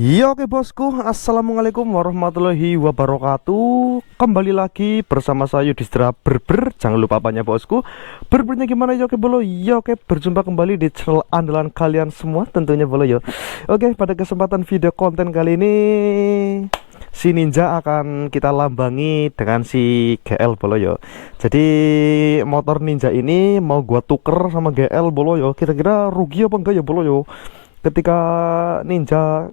Ya oke bosku, assalamualaikum warahmatullahi wabarakatuh. Kembali lagi bersama saya Yudhistira Berber. Jangan lupa apanya bosku, berbernya gimana ya oke bolo. Ya oke, berjumpa kembali di channel andalan kalian semua tentunya bolo ya. Oke, pada kesempatan video konten kali ini si Ninja akan kita lambangi dengan si GL bolo yo. Jadi motor Ninja ini mau gua tuker sama GL bolo yo. Kira-kira rugi apa enggak ya bolo yo? Ketika Ninja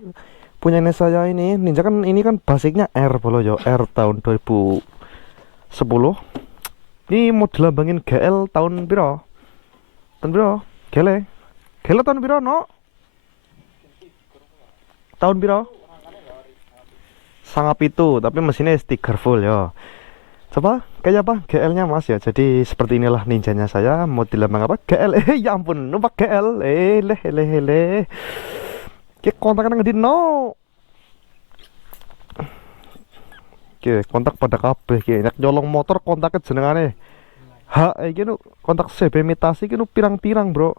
punya saya ini, Ninja kan ini kan basicnya R bolo yo, R tahun 2010. Ini mau dilambangin GL tahun piro? Tahun piro? Gele. Gele tahun piro no? Tahun piro? Sangap itu, tapi mesinnya stiker full ya. Coba kayak apa GL-nya Mas ya. Jadi seperti inilah ninjanya saya mau dilambang apa? GL. Ya ampun, numpak GL. Leh. Ki kontaknya ngedi no. Ki kontak pada kabeh ki. Nek nyolong motor kontaknya jenengane. Iki nu kontak CB imitasi ki nu pirang-pirang, Bro.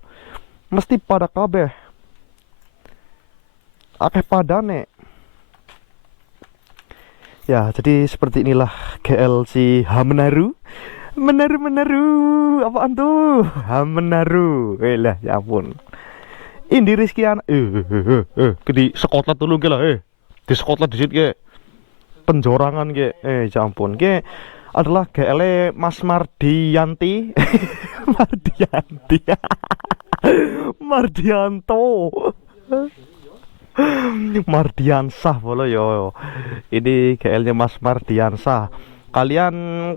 Mesti pada kabeh. Akeh padane. Ya, jadi seperti inilah GLC Hamenaru. Menaru. Apaan tuh? Hamenaru. Lah, ya ampun. Indi Rizkian. Di Scotland dulu ke lah. Di Scotland di situ ke. Penjorangan ke. Ya ampun. Ke adalah GL Mas Mardianti. Mardianti. Mardianto. Mardiansah bolo yo. Ini GL-nya Mas Mardiansah. Kalian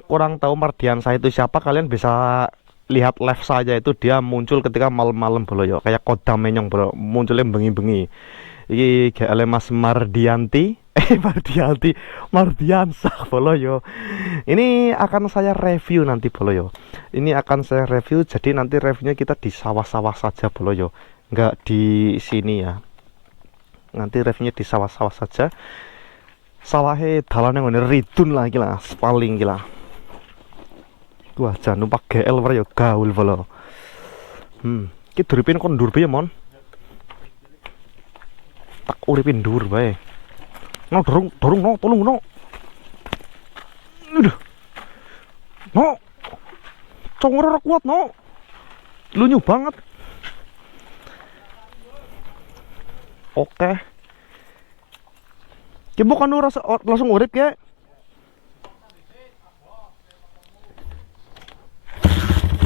kurang tahu Mardiansah itu siapa? Kalian bisa lihat live saja, itu dia muncul ketika malam-malam bolo yo. Kayak kodam menyong bro, munculnya bengi-bengi. Ini GL Mas Mardianti. Mardiansah bolo yo. Ini akan saya review nanti bolo yo. Ini akan saya review, jadi nanti reviewnya kita di sawah-sawah saja bolo yo. Enggak di sini ya. Nanti reviewnya di sawah-sawah saja. Sawahnya dalan yang ridun lah gila, paling gila. Wah, jangan numpak GL war ya gaul bolo. Ki duripin kon ndur piye mon? Tak uripin ndur bae. No dorong no, tolong no. Aduh. No. Congor ora kuat no. Lunyu banget. Oke. Ki bukan rasa langsung urip ya.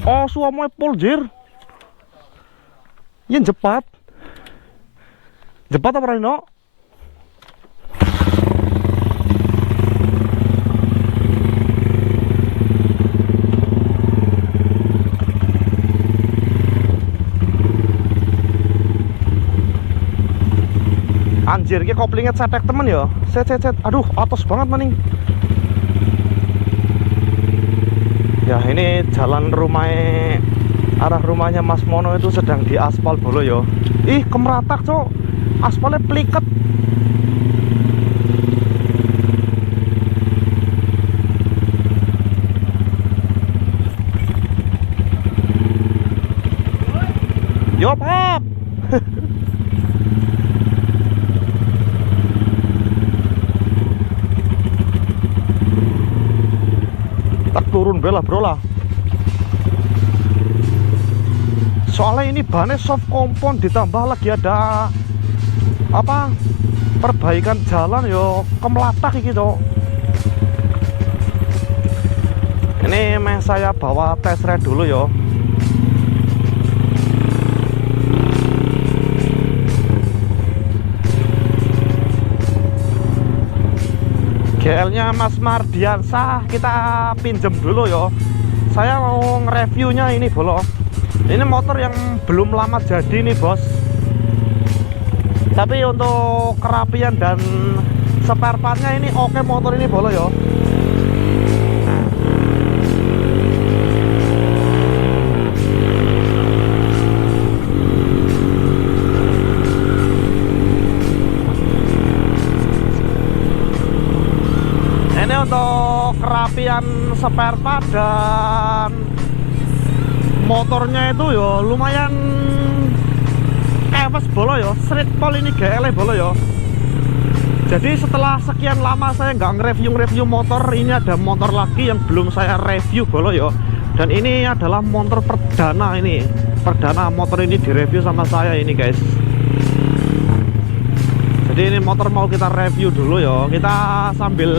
Oh, suamo poljer. Yen jepat. Jepat apa Rino? Anjir, ki koplingnya cetek temen ya. Set. Aduh, atos banget maning. Ya, ini jalan arah rumahnya Mas Mono itu sedang diaspal bolo yo. Ih, kemeratak, Cok. Aspalnya pliket. Yo, Pak. Tak turun bela bro lah. Soalnya ini bannya soft compound, ditambah lagi ada apa perbaikan jalan yo, kemelatak gitu. Ini saya bawa test ride dulu yo. GL-nya Mas Mardiansah kita pinjem dulu yo. Saya mau nge-reviewnya ini bolo. Ini motor yang belum lama jadi nih bos. Tapi untuk kerapian dan spare partnya ini oke motor ini bolo yo. Ini untuk kerapian spare part dan motornya itu yo lumayan kewes bolo yo. Street pole ini GL bolo yo. Jadi setelah sekian lama saya nggak nge-review motor, ini ada motor lagi yang belum saya review bolo yo. Dan ini adalah motor perdana ini. Perdana motor ini direview sama saya ini guys. Jadi ini motor mau kita review dulu yo. Kita sambil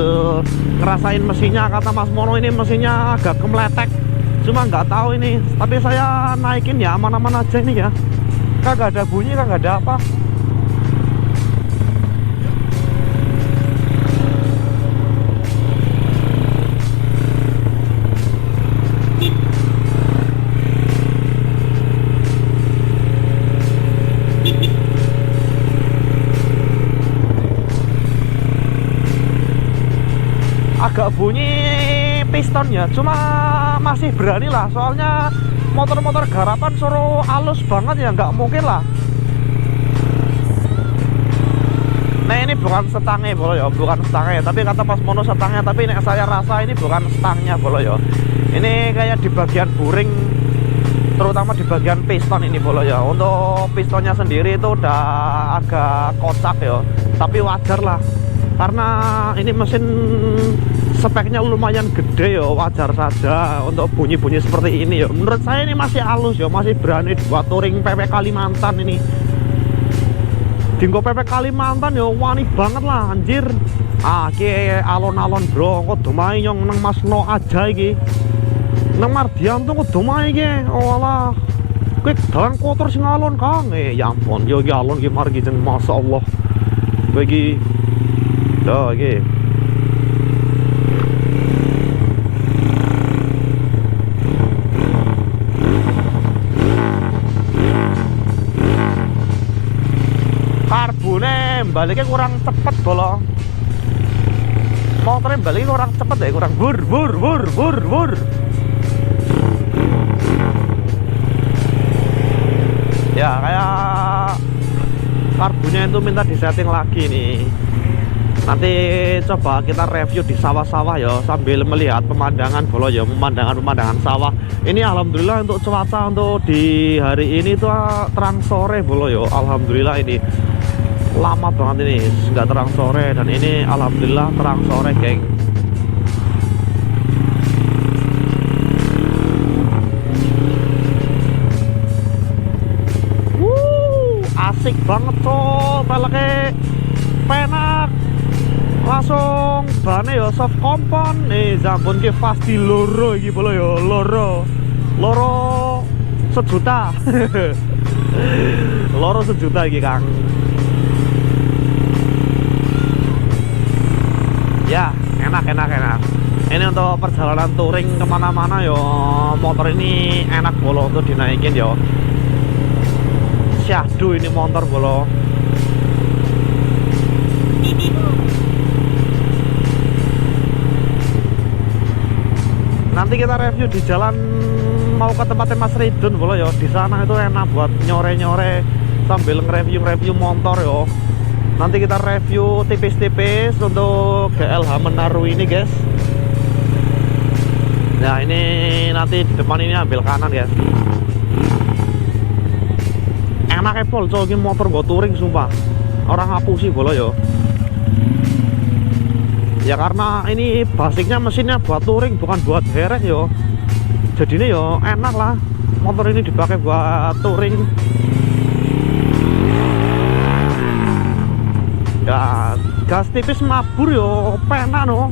ngerasain mesinnya. Kata Mas Mono ini mesinnya agak kemeletek. Cuma nggak tahu ini. Tapi saya naikin ya aman-aman aja ini ya. Kagak ada bunyi, kagak ada apa. Agak bunyi pistonnya, cuma masih berani lah. Soalnya motor-motor garapan suruh halus banget ya, nggak mungkin lah. Nah ini bukan setangnya bolo ya, bukan setangnya. Tapi kata Mas Mono setangnya, tapi nek saya rasa ini bukan setangnya bolo ya. Ini kayak di bagian buring, terutama di bagian piston ini bolo ya. Untuk pistonnya sendiri itu udah agak kocak ya, tapi wajar lah. Karena ini mesin speknya lumayan gede ya, wajar saja untuk bunyi-bunyi seperti ini ya. Menurut saya ini masih halus ya, masih berani buat touring PP Kalimantan ini. Dinggo PP Kalimantan ya wani banget lah anjir. Ah ki alon-alon bro, kok domai nyong nang Mas No aja iki. Nang Mardianto kok domai iki. Oh alah. Kowe dalan kotor sing alon Kang. Ya ampun, yo iki alon iki margi jeneng masyaallah. Kowe iki loh iki. Karbone baliknya kurang cepet bolo. Motornya baliknya kurang cepet ya, kurang bur. Ya kayak karbonnya itu minta disetting lagi nih. Nanti coba kita review di sawah-sawah ya, sambil melihat pemandangan bolo ya, pemandangan sawah. Ini alhamdulillah untuk cuaca untuk di hari ini tuh terang sore bolo ya. Alhamdulillah ini lama banget ini nggak terang sore, dan ini alhamdulillah terang sore geng. Asik banget tuh, peleknya penak. Langsung bane ya soft kompon. Zampun ki pasti loro iki bolo ya, loro sejuta. Loro sejuta iki Kang. Ya enak. Ini untuk perjalanan touring kemana-mana ya, motor ini enak bolo untuk dinaikin ya. Syahdu ini motor bolo. Nanti kita review di jalan mau ke tempatnya Mas Ridun bolo ya. Di sana itu enak buat nyore-nyore sambil nge-review motor ya. Nanti kita review tipis-tipis untuk GLH Menaru ini guys. Nah ini nanti di depan ini ambil kanan guys. Enak pol ini motor gue touring sumpah. Orang ngapusi bolo ya. Ya karena ini basicnya mesinnya buat touring, bukan buat herek yo. Jadi ini yo enak lah motor ini dipakai buat touring. Ya gas tipis mabur yo, penak no.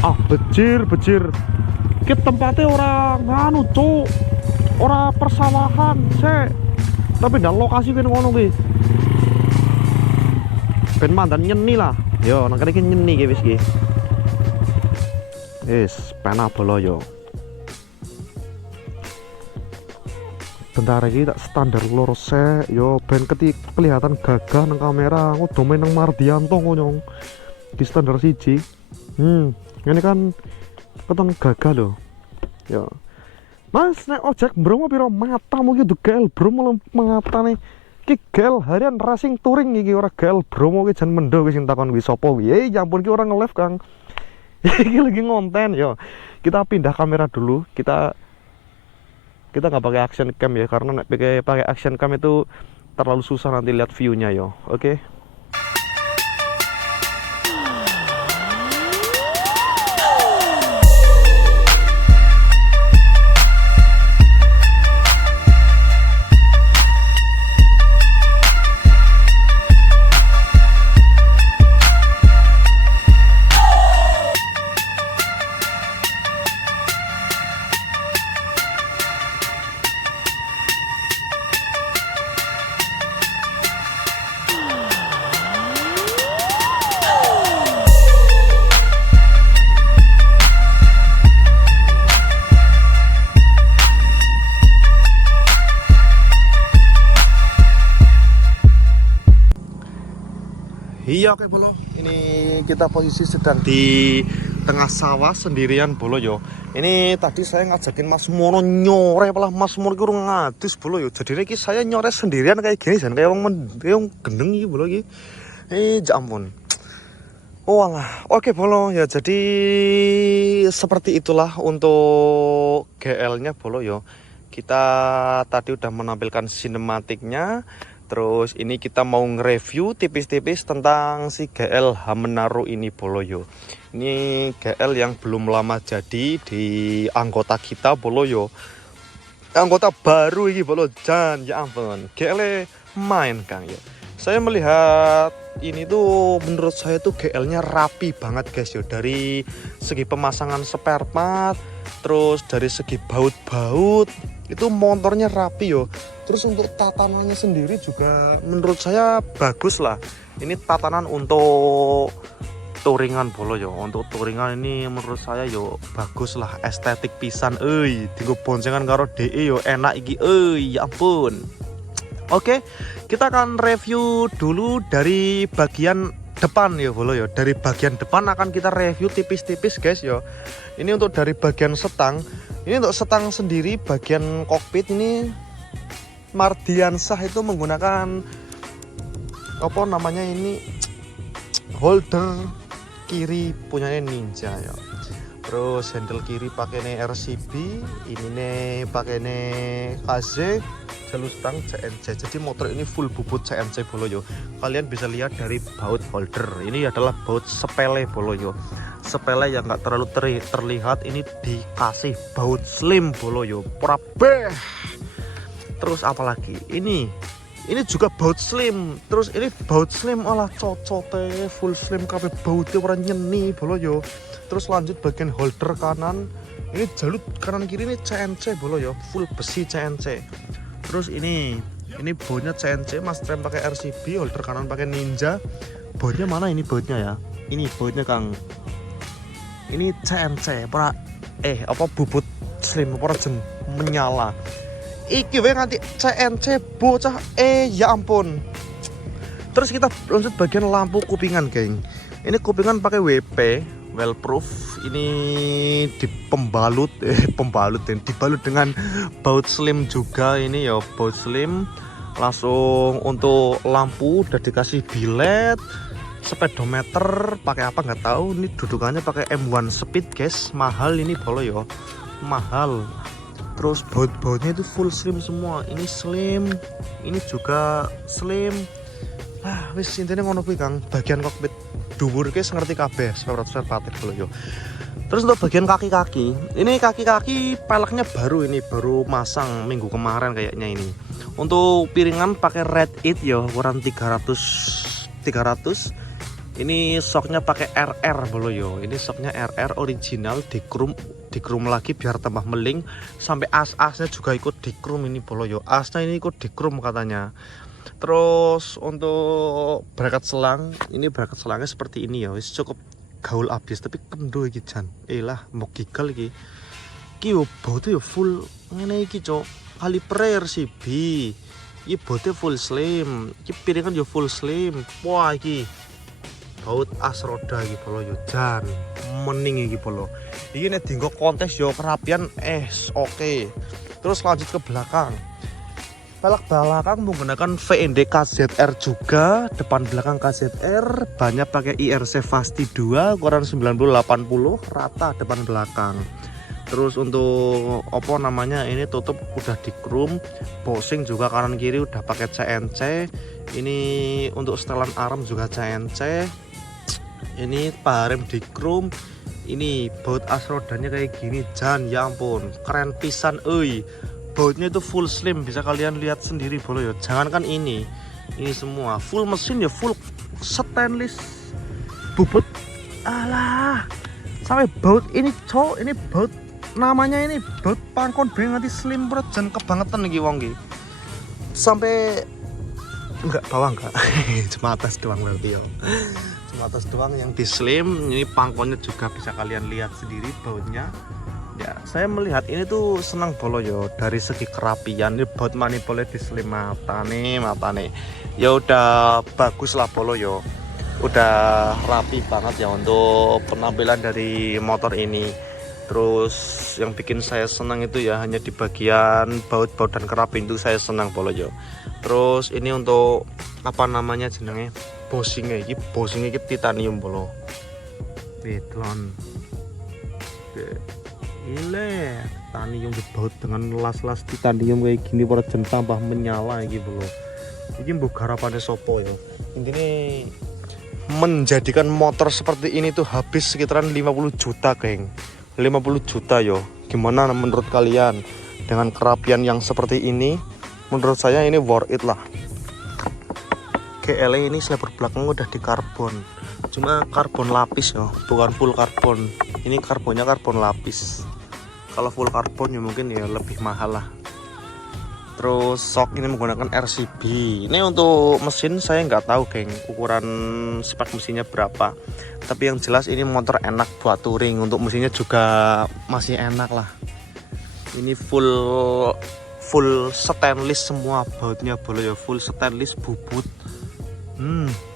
Ah bejir. Kita tempatnya orang nganu cuk, orang persawahan sih, tapi dan lokasi kan ngono ki. Ben mandan nyeni lah, yo nang kene nyeni ki wis ki. Pena bolo yo. Bentar lagi tak standar loro se, yo ben kelihatan gagah nang kamera, ngudu main nang Mardianto ngonyong. Di standar siji. Ini kan keton gagah loh ya Mas, nek ojek bromo piro matamu iki gel bromo mata nih ki gel harian racing touring iki ora gel bromo ki jan mendo ki sing takon ki sapa ki ya ampun ki ora nge-live Kang. Iki lagi ngonten ya kita pindah kamera dulu. Kita nggak pakai action cam ya, karena pakai action cam itu terlalu susah nanti lihat view-nya yo. Oke. Iya oke bolo, ini kita posisi sedang di tengah sawah sendirian bolo yo. Ini tadi saya ngajakin Mas Mono nyore, malah Mas Mono kurang ngadus bolo yo. Jadi ini saya nyore sendirian kayak gini, jangan kayak orang gendeng gitu bolo gitu. Jampun. Oh alah, oke bolo ya. Jadi seperti itulah untuk GL-nya bolo yo. Kita tadi udah menampilkan sinematiknya. Terus ini kita mau nge-review tipis-tipis tentang si GL Hamenaru ini boloyo. Ini GL yang belum lama jadi di anggota kita boloyo. Anggota baru ini bolo, Jan, ya ampun. GL main Kang ya. Saya melihat ini tuh menurut saya tuh GL-nya rapi banget guys yo. Dari segi pemasangan spare part, terus dari segi baut-baut, itu motornya rapi yo. Terus untuk tatanannya sendiri juga menurut saya bagus lah. Ini tatanan untuk touringan bolo yo. Untuk touringan ini menurut saya yo bagus lah, estetik pisan. Tinggo boncengan karo DE yo enak iki. Ya ampun. Oke, kita akan review dulu dari bagian depan ya bolo yo. Dari bagian depan akan kita review tipis-tipis guys yo. Ini untuk dari bagian setang. Ini untuk setang sendiri bagian kokpit ini Mardiansah itu menggunakan apa namanya ini holder kiri punyanya Ninja ya. Terus handle kiri pakai RCB, ini nih pakai KZ, jalur stang CNC. Jadi motor ini full bubut CNC bolo yo. Kalian bisa lihat dari baut holder. Ini adalah baut sepele bolo yo. Sepele yang nggak terlalu terlihat. Ini dikasih baut slim bolo yo. Prabeh. Terus apalagi ini juga baut slim. Terus ini baut slim olah cocote full slim kabeh bautnya orang nyeni bolo yo. Terus lanjut bagian holder kanan, ini jalur kanan kiri ini CNC bolo yo, full besi CNC. Terus ini bautnya CNC, mas rem pakai RCB, holder kanan pakai Ninja. Bautnya mana ini bautnya ya? Ini bautnya Kang. Ini CNC, apa bubut slim, apa jen menyala. Iki wae nganti CNC bocah ya ampun. Terus kita lanjut bagian lampu kupingan geng. Ini kupingan pakai WP well proof. Ini dipembalut dan dibalut dengan baut slim juga. Ini ya baut slim. Langsung untuk lampu udah dikasih bilet. Speedometer pakai apa nggak tahu. Ini dudukannya pakai M1 Speed guys. Mahal ini bolo ya. Mahal. Terus baut-bautnya itu full slim semua. Ini slim, ini juga slim. Wis intinya ngono kuwi Kang. Bagian kokpit dhuwur ki ngerti kabeh spare part lho yo. Terus untuk bagian kaki-kaki, ini kaki-kaki peleknya baru, ini baru masang minggu kemarin kayaknya ini. Untuk piringan pakai Red It yo, ukuran 300. Ini shocknya pakai RR bolo yo. Ini shocknya RR original, dikrum lagi biar tambah meling. Sampai as-asnya juga ikut dikrum ini bolo yo. Asnya ini ikut dikrum katanya. Terus untuk bracket selang, ini bracket selangnya seperti ini ya. Wis cukup gaul abis tapi kendo iki jan. Mau gigal iki. Iki yo baute yo full ngene iki cok. Kaliper RCB. Iki baute full slim. Iki piringan yo full slim. Wah iki baut as roda iki bolo yo jan mening iki bolo. Iki nek dienggo kontes yo kerapian oke. Terus lanjut ke belakang. Pelek belakang menggunakan VND KZR juga, depan belakang KZR, banyak pakai IRC Fasti 2 ukuran 90-80 rata depan belakang. Terus untuk apa namanya, ini tutup udah di chrome, bosing juga kanan kiri udah pakai CNC. Ini untuk setelan arm juga CNC. Ini parem di chrome. Ini baut as rodanya kayak gini, Jan, ya ampun keren pisan euy. Bautnya itu full slim, bisa kalian lihat sendiri bolo ya. Jangankan ini semua full mesin ya, full stainless bubut. Alah, sampai baut ini cowok, ini baut namanya ini baut pangkon be nganti slim bro, jan kebangetan iki wong iki. Sampai enggak bawah enggak. Cuma atas doang berarti ya. Cuma atas doang yang di slim. Ini pangkonnya juga bisa kalian lihat sendiri bautnya. Ya, saya melihat ini tuh senang bolo yo dari segi kerapian. Ini baut manipulnya di slim mata nih. Ya udah bagus lah bolo yo. Udah rapi banget ya untuk penampilan dari motor ini. Terus yang bikin saya senang itu ya hanya di bagian baut-baut dan kerapin itu saya senang bolo yo. Terus ini untuk apa namanya jenenge, bosingnya ini titanium bolo. Betlon. Ile titanium dibaut dengan las-las titanium kayak gini, para jen tambah menyala iki bolo. Iki mbok garapane sopo ya. Intine menjadikan motor seperti ini tuh habis sekitaran 50 juta, geng. 50 juta yo. Gimana menurut kalian dengan kerapian yang seperti ini? Menurut saya ini worth it lah. GL ini slider belakang udah di karbon, cuma karbon lapis yo, bukan full karbon. Ini karbonnya karbon lapis. Kalau full karbon ya mungkin ya lebih mahal lah. Terus shock ini menggunakan RCB. Ini untuk mesin saya nggak tahu geng ukuran spek mesinnya berapa, tapi yang jelas ini motor enak buat touring. Untuk mesinnya juga masih enak lah. Ini full stainless semua bautnya bolo ya, full stainless bubut.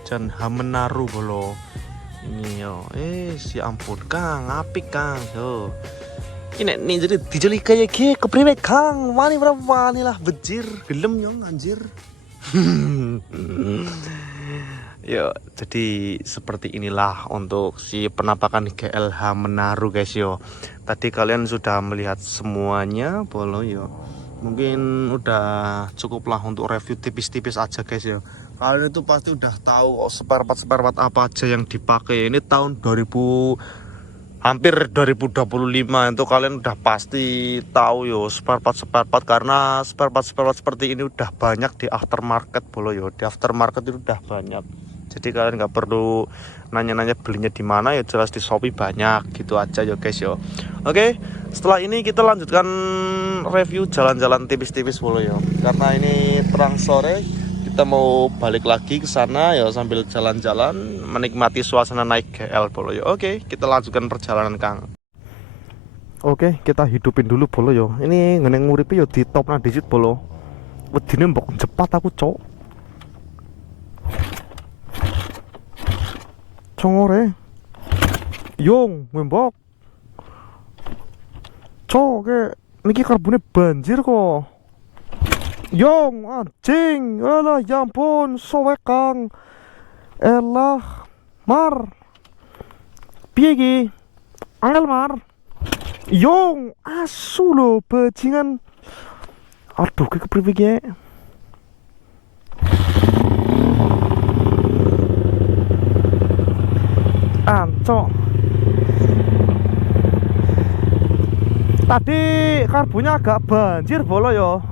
Jan hamenaru bolo ini yo. Si ampun Kang, apik Kang yo. Ini nih jadi dijeli kayak gini kepriwe Kang, wani berapa wani lah bejir gelem nyong anjir. Yo, jadi seperti inilah untuk si penampakan GLH Menaru guys yo. Tadi kalian sudah melihat semuanya bolo yo. Mungkin udah cukup lah untuk review tipis-tipis aja guys yo. Kalian itu pasti udah tahu spare part apa aja yang dipakai. Ini tahun 2000 hampir 2025 itu kalian udah pasti tahu yo spare part karena spare part seperti ini udah banyak di aftermarket bolo yo. Di aftermarket itu udah banyak. Jadi kalian nggak perlu nanya-nanya belinya di mana ya, jelas di Shopee banyak gitu aja yo guys yo. Oke, setelah ini kita lanjutkan review jalan-jalan tipis-tipis bolo yo. Karena ini terang sore, kita mau balik lagi ke sana ya sambil jalan-jalan menikmati suasana naik GL bolo yo. Oke, kita lanjutkan perjalanan Kang. Oke, kita hidupin dulu bolo yo. Ini ngeneng nguripi yo di top nah disit bolo. Wedine mbok cepat aku cok. Congore. Yong, mbok. Cok, ke niki karbone banjir kok. Yong anjing, alah ya ampun, sowek Kang. Elah, Mar. Piye iki? Angel Mar. Yong, asu lho bajingan. Aduh, kepriwe iki? Ancok. Tadi karbonnya agak banjir bolo yo.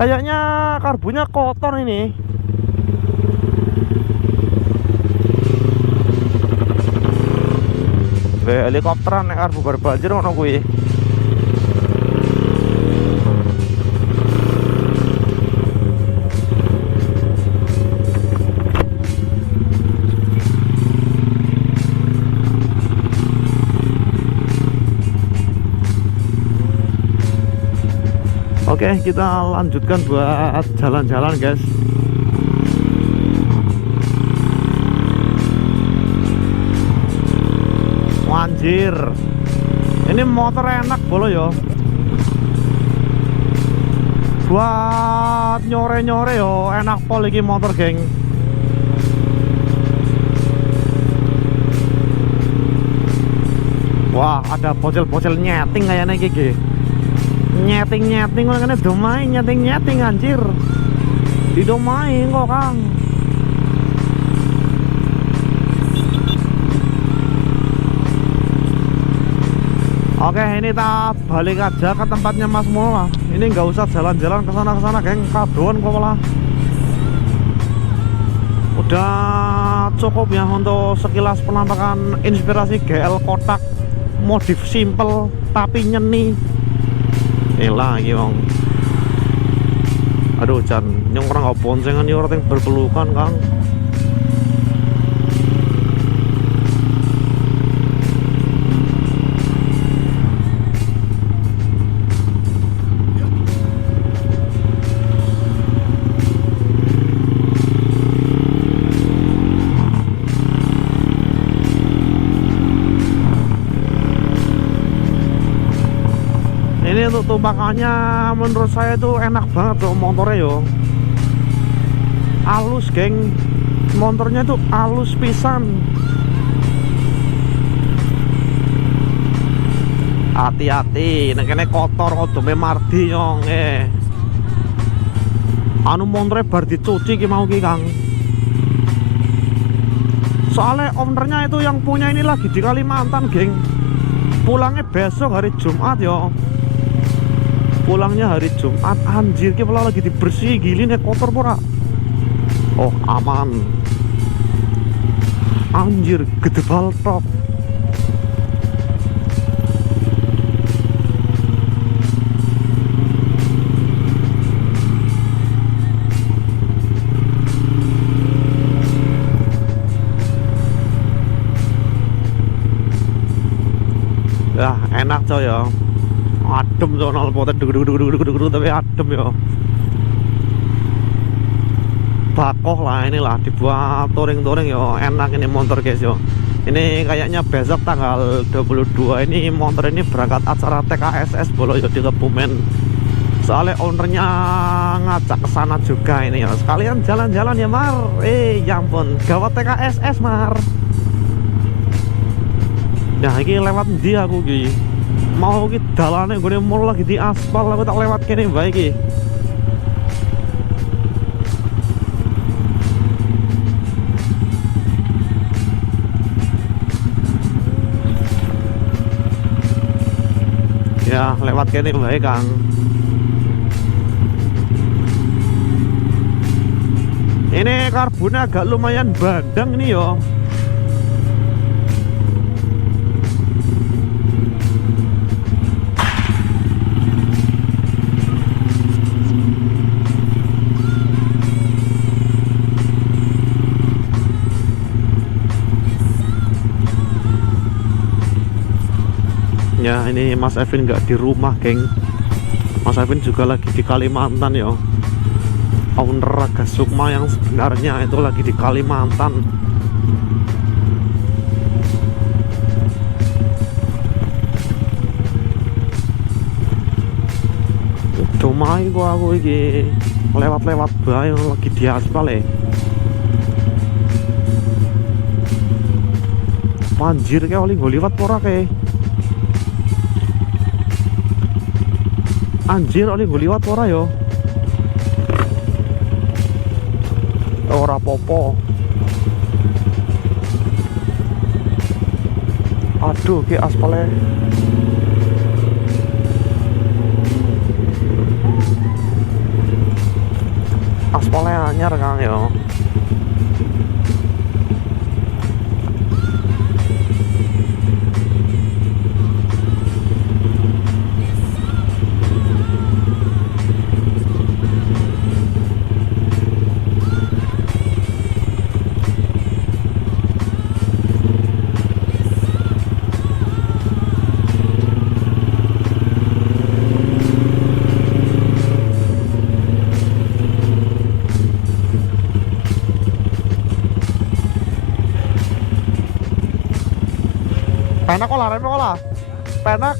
Kayaknya karbonnya kotor ini. Helikopteran nek karbu bar banjir ngono kuwi. Oke, kita lanjutkan buat jalan-jalan guys. Anjir, ini motor enak bolo yo. Buat nyore-nyore yo, enak pol iki motor geng. Wah, ada bocil-bocil nyeting kayaknya gigi. Nyeting-nyeting kan domai nyeting-nyeting anjir. Didomai kok, Kang. Oke, ini kita balik aja ke tempatnya Mas Mola. Ini nggak usah jalan-jalan ke sana, geng. Kadoan kok malah. Udah cukup ya untuk sekilas penampakan inspirasi GL kotak, modif simple tapi nyeni. Lagi bang. Aduh, Jan, yang orang nggak boncengan ini orang yang berpelukan, Kang. Ini untuk tumpakannya menurut saya itu enak banget tuh motornya yo. Halus, geng. Motornya itu halus pisan. Hati-hati, nek kene kotor kodome mardi nyong anu motornya bar dicuci ki mau ki, Kang. Soalnya ownernya itu yang punya ini lagi di Kalimantan, geng. Pulangnya besok hari Jumat yo. Pulangnya hari Jumat, anjir ki malah lagi dibersih gini nih kotor pura. Oh, aman. Anjir, gede baltok. Ya, enak coy ya. Adem tuh nolpotnya tapi adem ya. Bakoh lah inilah dibuat touring-touring yo, enak ini motor guys yo. Ini kayaknya besok tanggal 22 ini motor ini berangkat acara TKSS Bolo yo di Kebumen. Soalnya ownernya ngajak ke sana juga ini ya. Sekalian jalan-jalan ya, Mar. Ya ampun, gawat TKSS, Mar. Nah, ini lewat dia aku ki. Mau ki dalane gue mau lagi di aspal, aku tak lewat kene bae iki. Ya, lewat kene bae, Kang. Ini karbonnya agak lumayan bandang nih yo. Ya, ini Mas Evin nggak di rumah, geng. Mas Evin juga lagi di Kalimantan ya. Owner Raga Sukma yang sebenarnya itu lagi di Kalimantan. Cuma aku iki lewat-lewat bae lagi di aspal ya. Panjir kayak oli liwat pora kayak. Anjir, oli gue liwat ora yo. Ora popo. Aduh, ki aspalnya. Aspalnya anyar, Kang yo. Penak kok lah, remnya kok lah. Penak.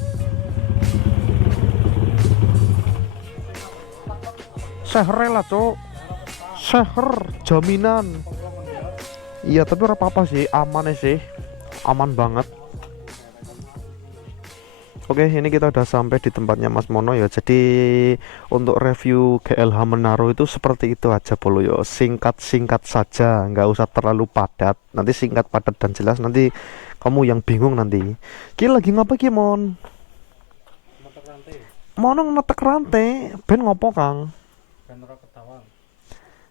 Seher lah, Cok. Seher jaminan. Iya, tapi ora apa-apa sih, aman sih. Aman banget. Oke, ini kita udah sampai di tempatnya Mas Mono ya. Jadi untuk review GLH Menaro itu seperti itu aja bolo yo. Singkat-singkat saja, nggak usah terlalu padat. Nanti singkat, padat dan jelas. Nanti kamu yang bingung nanti. Ki lagi ngapa ki Mon? Motor rantai, Mono ngetek rantai. Ben ngopo Kang? kamera ketawang.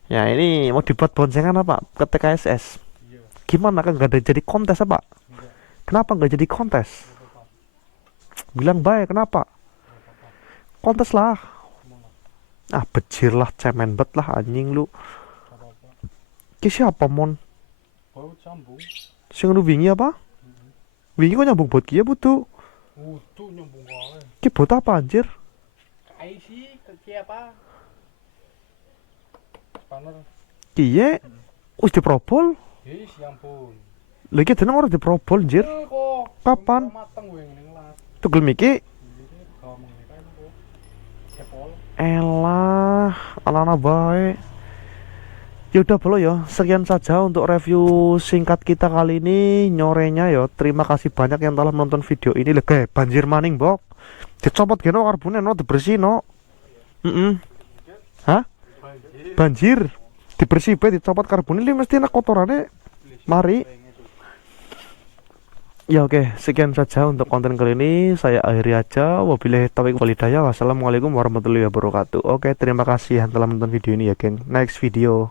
Ya ini mau dibuat boncengan apa? Ke TKSS. Iya, Gimana kan nggak ada jadi kontes apa? enggak, Kenapa nggak jadi kontes? enggak apa-apa, Bilang baik, kenapa? enggak apa-apa. Kontes lah. Semangat, Ah, bejir lah, cemen bet lah anjing lu. enggak apa-apa. Ki siapa Mon? Baut sambung. Sing nu wingi apa? Wingi kok nyambung bot kia butuh. Wudu nyambung wae. Ki bot apa anjir? Kai sih ke apa? Spanner. Kiye wis diprobol. His ya ampun. Lha iki jeneng ora diprobol anjir. Kok Kapan? mateng gue ngene ngelas. Tugel miki. Iki gawe ngene kae kok. Cepol. Elah, alana bae. Ya udah bolo ya, sekian saja untuk review singkat kita kali ini nyorenya ya. Terima kasih banyak yang telah menonton video ini. Lega banjir maning, Bok. Dicopot geno karbonnya no dibersih no. Hah? Banjir. Banjir. Dibersih bae dicopot karbonnya ini mesti enak kotorannya. Mari. Ya oke, sekian saja untuk konten kali ini. Saya akhiri aja. Wabillahi taufiq wal hidayah. Wassalamualaikum warahmatullahi wabarakatuh. Oke, terima kasih yang telah menonton video ini ya, geng. Next video.